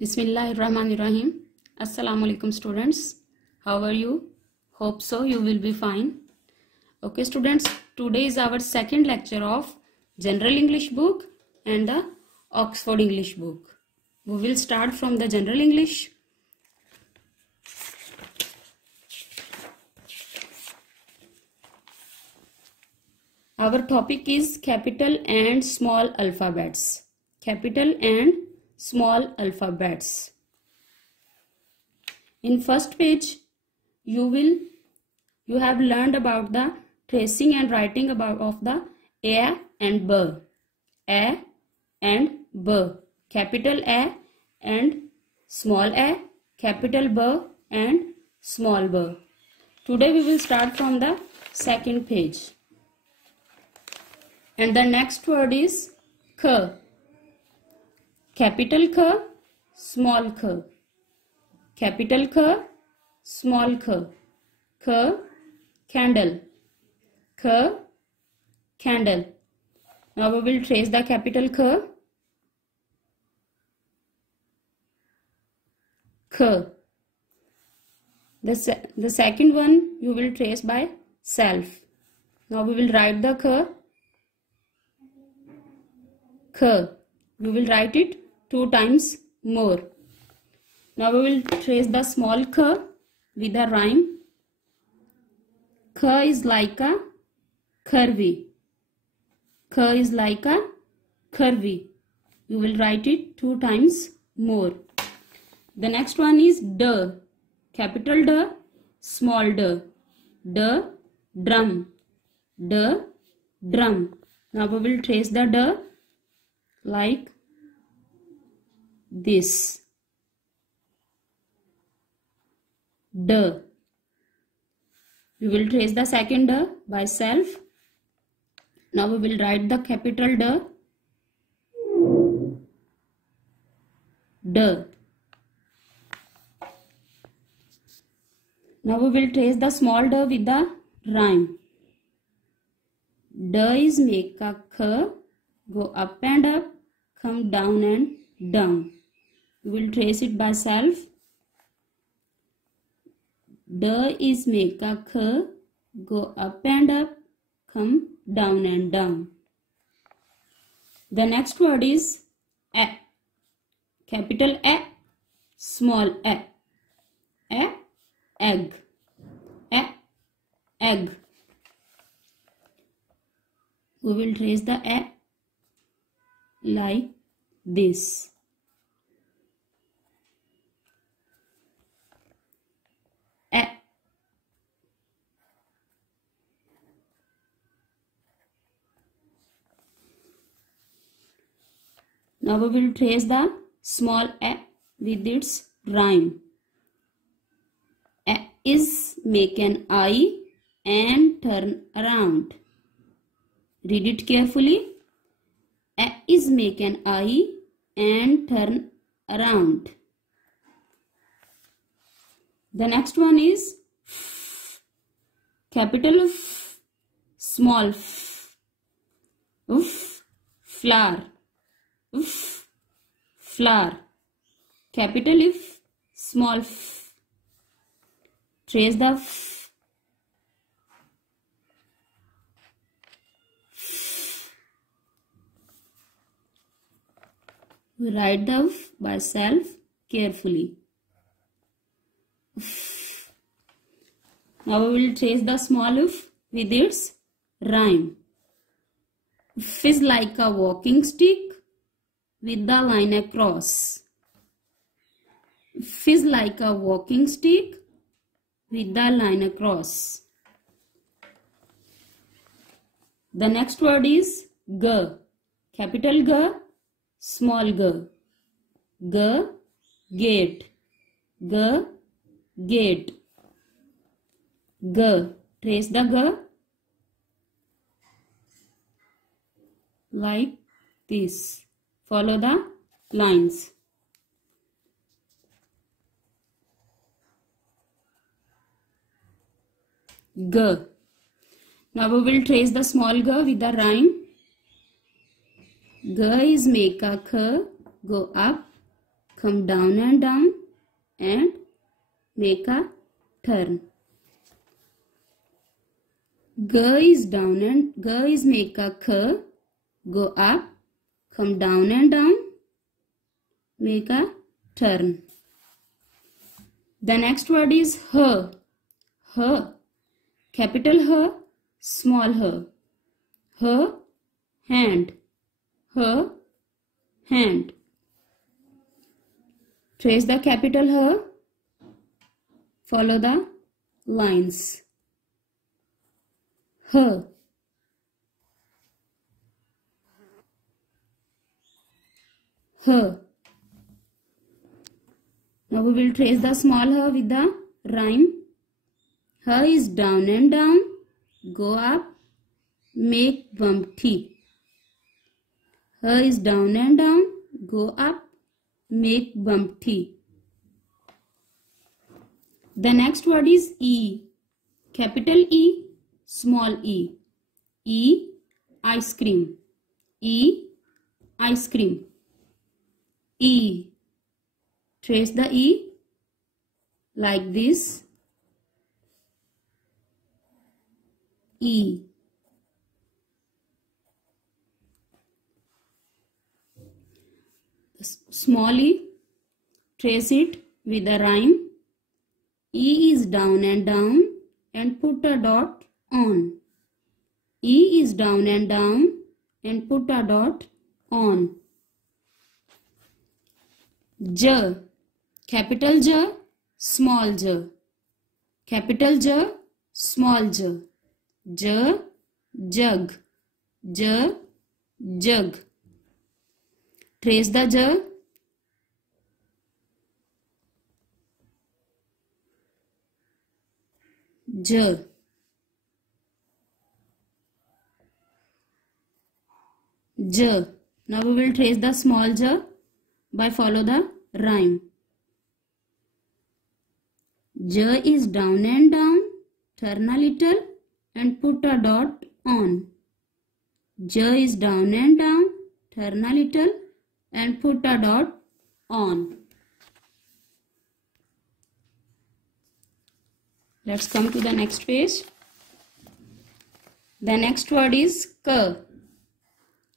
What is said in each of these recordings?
Bismillahirrahmanirrahim. Assalamu alaikum students. How are you? Hope so you will be fine. Okay students, today is our second lecture of General English book and the Oxford English book. We will start from the General English. Our topic is capital and small alphabets. Capital and small alphabets. In first page, you have learned about the tracing and writing of the A and B. A and B. Capital A and small a, capital B and small b. Today we will start from the second page. And the next word is K. Capital K, small k. Capital K, small k. K, candle. K, candle. Now we will trace the capital K. K. The second one you will trace by self. Now we will write the K. K. We will write it 2 times more. Now we will trace the small k with a rhyme. K is like a curvy. K is like a curvy. You will write it 2 times more. The next one is D. Capital D, small d. D, drum. D, drum. Now we will trace the D like this. D. We will trace the second D by self. Now we will write the capital D. D. Now we will trace the small d with the rhyme. D is make a k, go up and up, come down and down. We will trace it by self. D is make a k, go up and up, come down and down. The next word is A. Capital A, small a. A, egg. A, egg. We will trace the A like this. A. Now we will trace the small a with its rhyme. A is make an eye and turn around. Read it carefully. A is make an eye and turn around. The next one is F. Capital F, small f. F, flower. F, flower. Capital F, small f. Trace the f. We write the f by self carefully. F. Now we will trace the small f with its rhyme. F is like a walking stick with the line across. F is like a walking stick with the line across. The next word is G. Capital G, small g. G, gate. G, gate. G. Trace the G like this. Follow the lines. G. Now we will trace the small g with the rhyme. G is make a k, go up, come down and make a turn. G is down and G is make a K, go up, come down and down, make a turn. The next word is H. H. Capital H, small h. H, hand. H, hand. Trace the capital H. Follow the lines. H. H. Now we will trace the small h with the rhyme. H is down and down, go up, make bumpty. H is down and down, go up, make bumpty. The next word is E. Capital E, small e. E, ice cream. E, ice cream. E. Trace the E like this. E. Small e, trace it with a rhyme. E is down and put a dot on. E is down and put a dot on. J. Capital J, small j. Capital J, small j. J, jug. J, jug. Trace the J. J. J. Now we will trace the small j by follow the rhyme. J is down and down, turn a little and put a dot on. J is down and down, turn a little and put a dot on. Let's come to the next page. The next word is K.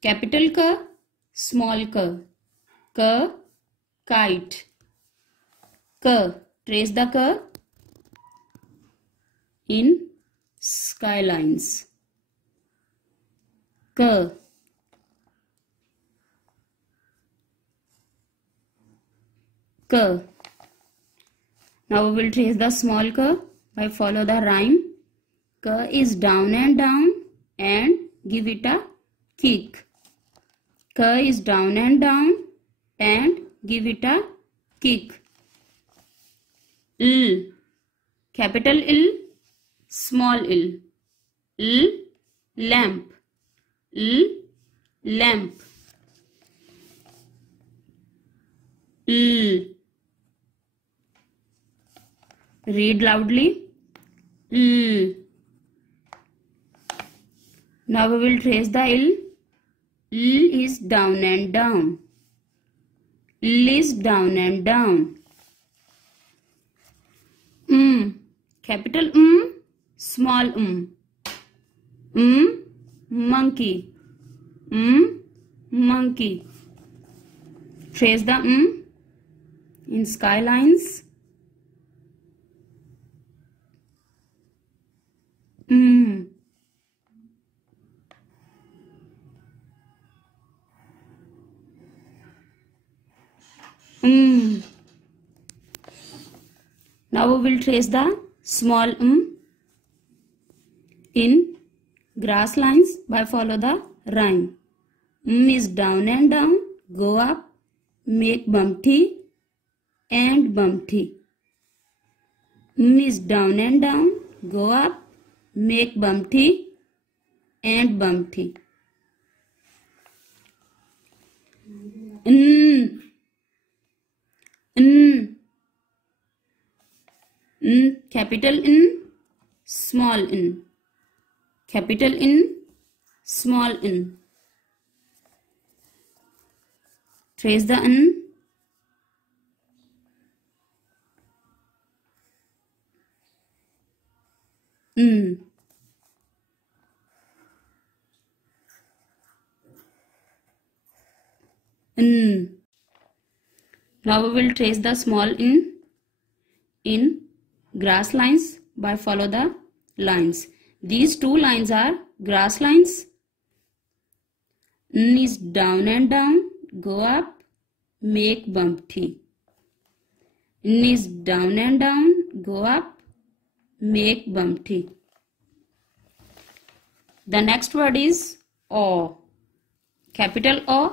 Capital K, small k. K, kite. K, trace the K in skylines. K. K. Now we will trace the small k by follow the rhyme. K is down and give it a kick. K is down and give it a kick. L. Capital L, small l. L, lamp. L, lamp. L. Read loudly. L. Now we will trace the L. L is down and down. L is down and down. Capital small monkey. Monkey. Trace the in skylines. Now we will trace the small in grass lines by follow the rhyme. Is down and down, go up, make bumpty and bumpty. Is down and down, go up, make bumpty and bumpty. Capital N, small n. Capital N, small n. Trace the N N. N. Now we will trace the small in grass lines by follow the lines. These two lines are grass lines. N is down and down, go up, make bumpty. N is down and down, go up, make bumpty. The next word is O. Capital O,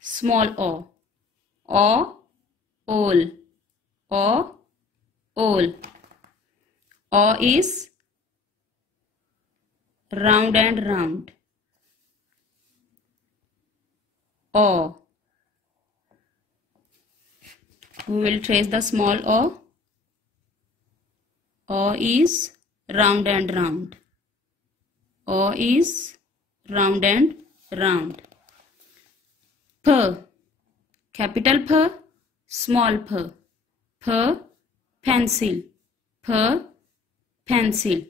small o. O, ol. O, ol. O is round and round. O. We will trace the small o. O is round and round. O is round and round. P. Capital P, small p. P, pencil. P, pencil.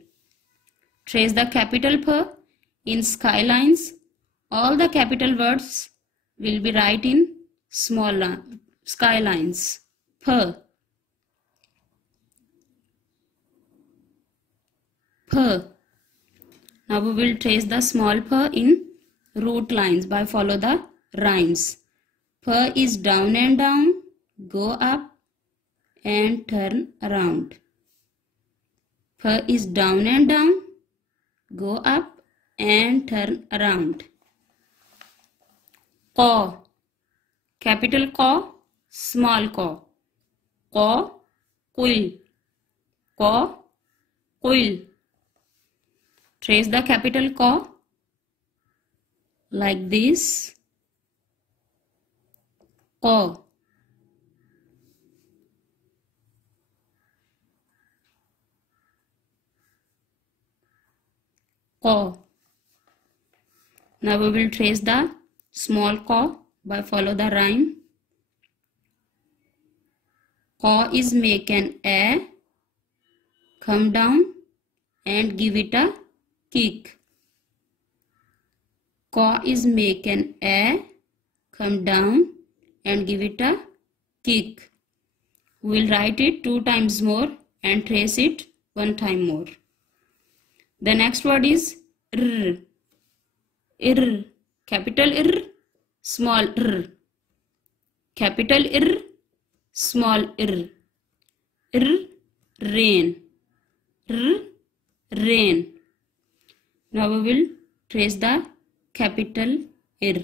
Trace the capital P in skylines. All the capital words will be right in small skylines. P. P. Now we will trace the small p in root lines by follow the rhymes. P is down and down, go up and turn around. P is down and down, go up and turn around. Q. Capital Q, small q. Q, quill. Q, quill. Trace the capital Q like this. Q. Q. Now we will trace the small q by follow the rhyme. Q is make an A, come down and give it a kick. Q is make an A, come down and give it a kick. We will write it 2 times more and trace it 1 time more. The next word is R. Ir. Capital R, small r. Capital R, small r. R, rain. R, rain. Now we will trace the capital R.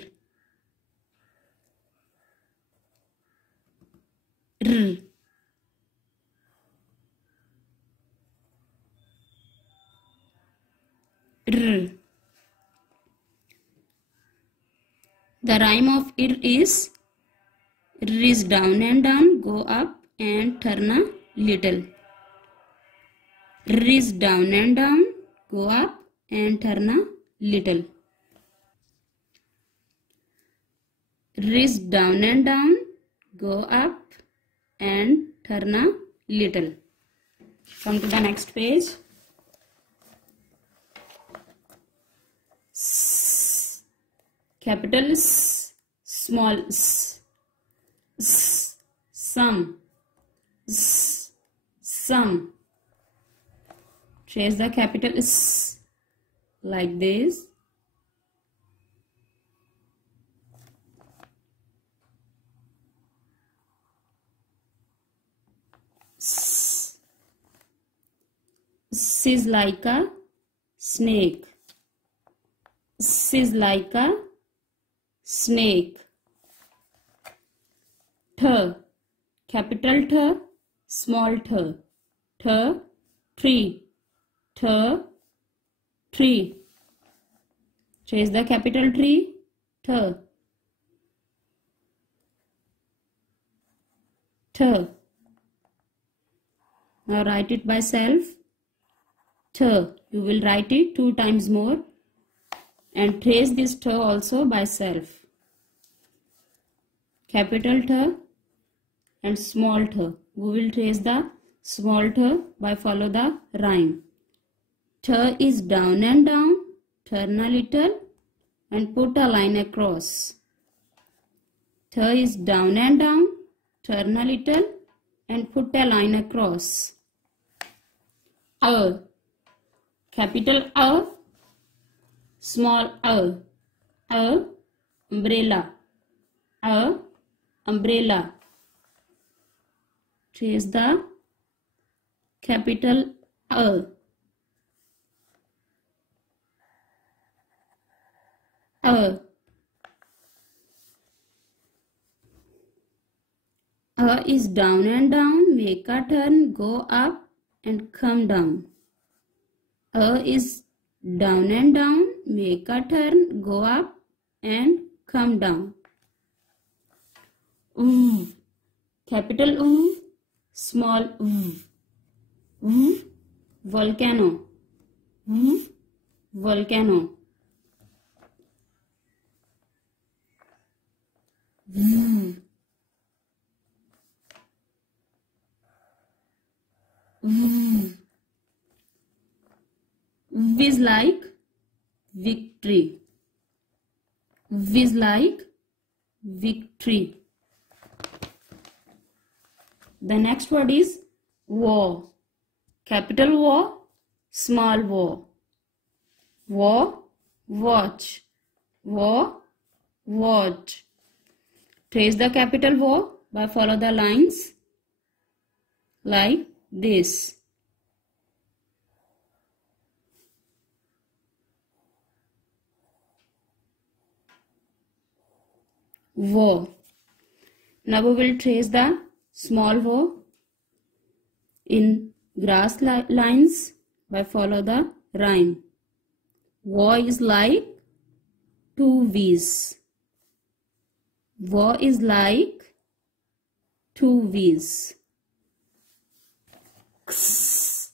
R. R. The rhyme of ir is down and down, go up and turn a little. R is down and down, go up and turn a little. R is down and down, go up and turn a little. Come to the next page. S. Capital S, small s. S. Some. S. Some. Trace the capital S like this. S. S is like a snake. S is like a snake. T. Capital T, small t. T, tree. T, tree. Trace the capital tree. T. T. Now write it by self. T. You will write it 2 times more and trace this T also by self. Capital T and small t. We will trace the small t by follow the rhyme. T is down and down. Turn a little and put a line across. T is down and down. Turn a little and put a line across. A. Capital A. Small a. A. Umbrella. A. Umbrella. Trace the capital A. A. A is down and down. Make a turn. Go up and come down. A is down and down. Make a turn. Go up and come down. U. Capital U. Small U. U. Volcano. U. Volcano. V. V. V is like victory. V is like victory. The next word is war. Capital war, small war. War, watch. War, watch. Trace the capital war by follow the lines like this. War. Now we will trace the small war in grass lines by follow the rhyme. War is like two V's. War is like two V's. X.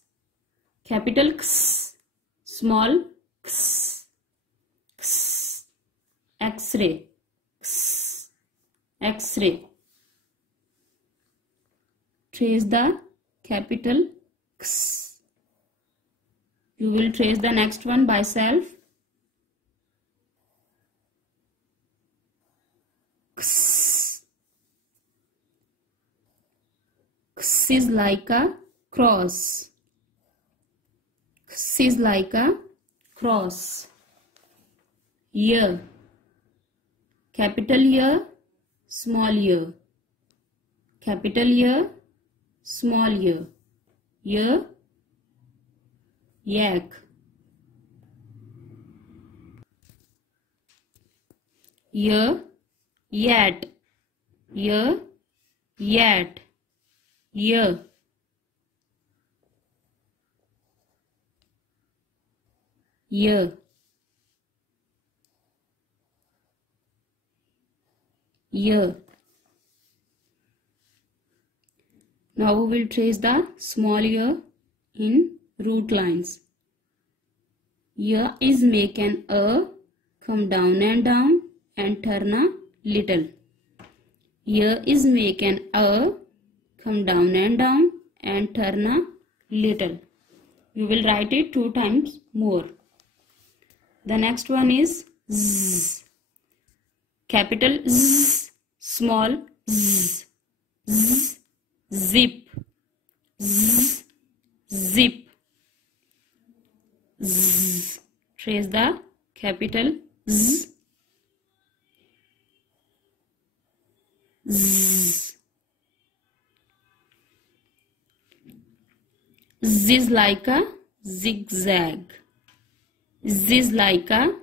Capital X. Small X. X. X-ray. X. X-ray. Trace the capital X. You will trace the next one by self. X. X is like a cross. X is like a cross. Year. Capital year, small year. Capital year, small year. Year, yak. Year, yat. Year, yat. Year. Year. Year. Now we will trace the small ear in root lines. Ear is make an A, come down and turn a little. Ear is make an A, come down and turn a little. You will write it 2 times more. The next one is Z. Capital Z, small Z. Z. Zip. Z. Zip. Z. Trace the capital Z. Z. Z is like a zigzag. Z is like a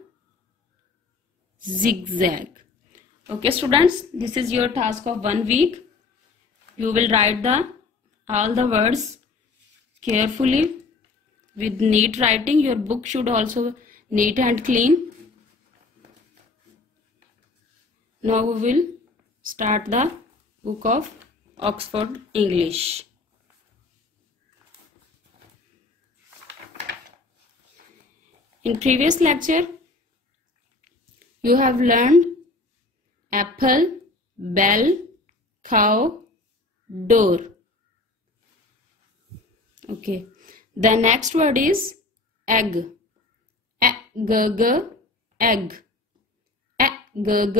zigzag. Okay students, this is your task of 1 week. You will write all the words carefully with neat writing. Your book should also neat and clean. Now we will start the book of Oxford English. In previous lecture, you have learned apple, bell, cow, door. Okay. The next word is egg. Egg, egg. Egg,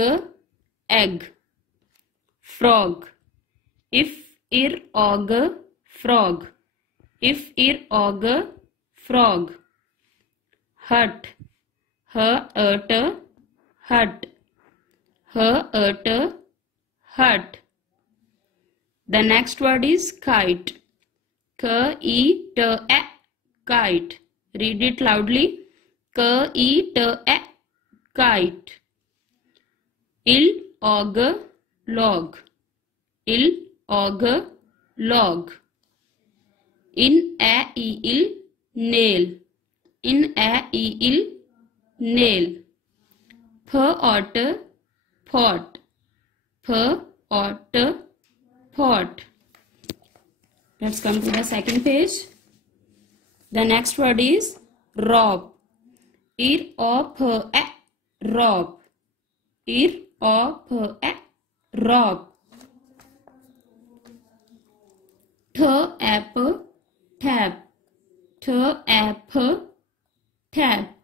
egg. Frog. If ir og, frog. If ir og, frog. Hut. Hut, hut. Hut, hut. The next word is kite. K-I-T-E, kite. Read it loudly. K-I-T-E, kite. Il og log. Il og log. In a I il nail. In a I il nail. Pot, pot. Pot, pot. Let's come to the second page. The next word is rob. Ir of a rob. Ir of a rob. Tap, tap. Tap, tap.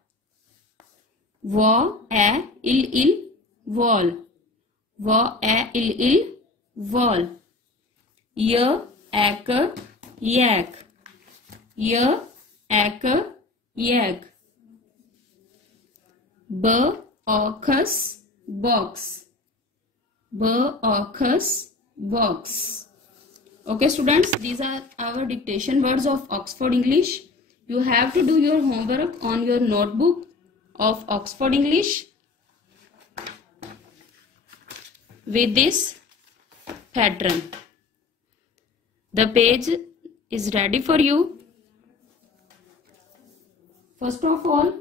Wa a il wall. Wa a il wall. Yak, yak. Yak, yak. Box, box. Box, box. Okay students, these are our dictation words of Oxford English. You have to do your homework on your notebook of Oxford English with this pattern. The page is ready for you. First of all,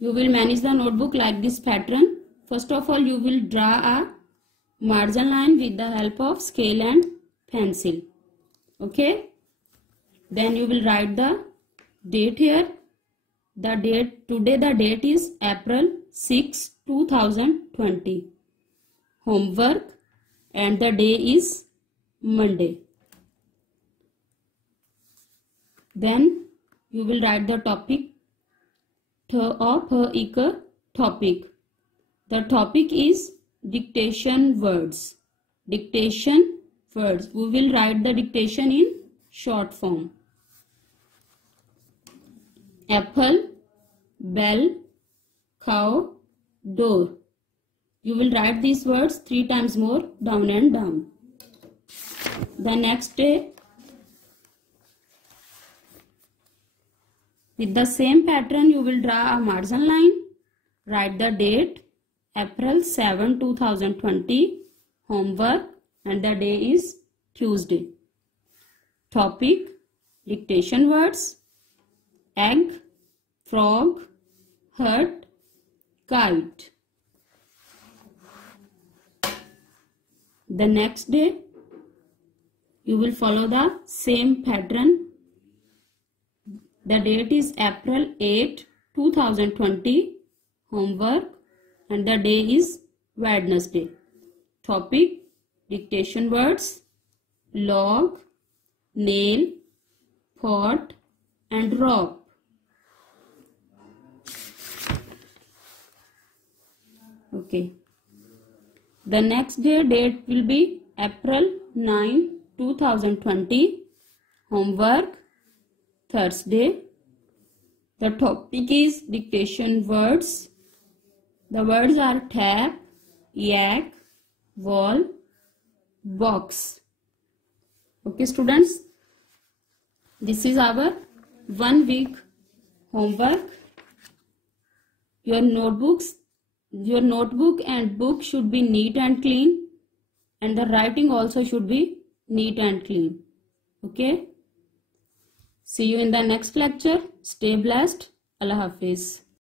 you will manage the notebook like this pattern. First of all, you will draw a margin line with the help of scale and pencil. Okay. Then you will write the date here. The date, today the date is April 6, 2020. Homework, and the day is Monday. Then you will write the topic. Topic. The topic is dictation words. Dictation words. We will write the dictation in short form. Apple, bell, cow, door. You will write these words 3 times more, down and down. The next day, with the same pattern, you will draw a margin line. Write the date, April 7, 2020. Homework, and the day is Tuesday. Topic, dictation words, egg, frog, hut, kite. The next day, you will follow the same pattern. The date is April 8, 2020. Homework, and the day is Wednesday. Topic, dictation words, log, nail, pot, and rope. Okay. The next day date will be April 9, 2020. Homework, Thursday. The topic is dictation words. The words are tap, yak, wall, box. Okay students, this is our 1 week homework. Your notebook and book should be neat and clean, and the writing also should be neat and clean. Okay. See you in the next lecture. Stay blessed. Allah Hafiz.